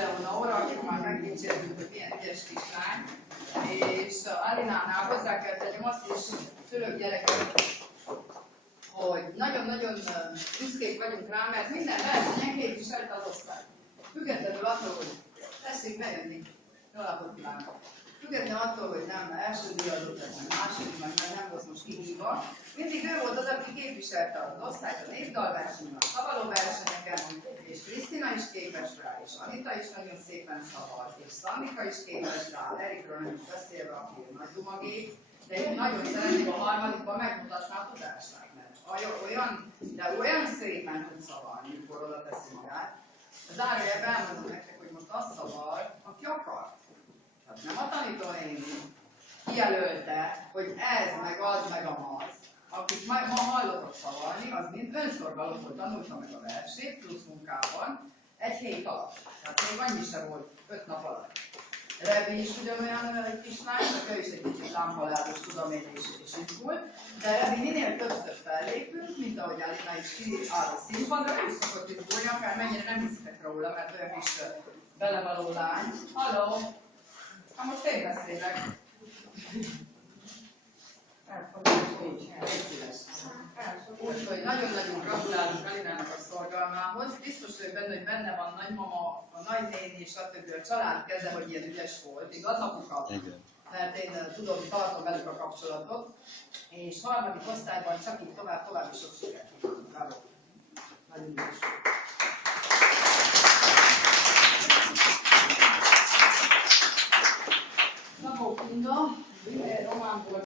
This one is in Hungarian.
Leonora, akit már megdicsértünk, hogy milyen ügyes kislány, és Alinánál hozzá kell tegyem azt is, szülők, gyerekek, hogy nagyon-nagyon büszkék vagyunk rá, mert minden versenyen képviselt az osztály. Függetlenül attól, hogy tessék bejönni, jól napot kívánok. Függetlenül attól, hogy nem első díjadott lett, meg második, meg nem volt most kihívva, mindig ő volt az, aki képviselte az osztályt a népdalversenyen, a szavalóversenyeken, és Krisztina is képes rá, és Anita is nagyon szépen szavalt, és Szandika is képes rá, Erikről nem is beszélve, aki nagy dumagé, de én nagyon szeretném a harmadikban megmutatni a tudását, mert olyan szépen tud szavalni, mikor oda teszi magát. Az zárójelben elmondom nektek, hogy most azt szaval, aki akar. Tehát nem a tanítónéni kijelölte, hogy ez, meg az, meg amaz. Akit ma hallotok szavalni, az mind önszorgalomból tanulta meg a versét, plusz munkában, egy hét alatt. Tehát még annyi sem volt 5 nap alatt. Rebi is ugyanolyan egy kislány, csak ő is egy kicsit lámhalálos tudomény és izgult, de Rebi minél többször fellépünk, mint ahogy Alina is kiáll a színpadra, ő is szokott izgulni, akár mennyire nem hiszitek róla, mert olyan kis belevaló lány. Halló! Hát most én beszélek. Úgyhogy nagyon-nagyon gratulálunk Alinának a szorgalmához. Biztos vagyok benne, hogy benne van nagymama, a nagynéni, stb. A család keze, hogy ilyen ügyes volt. Igaz, apuka? Mert én tudom, tartom velük a kapcsolatot. És harmadik osztályban csak így további sok sikert kívánok. Bravo! Nagyon ügyes volt. Napok Inda, románból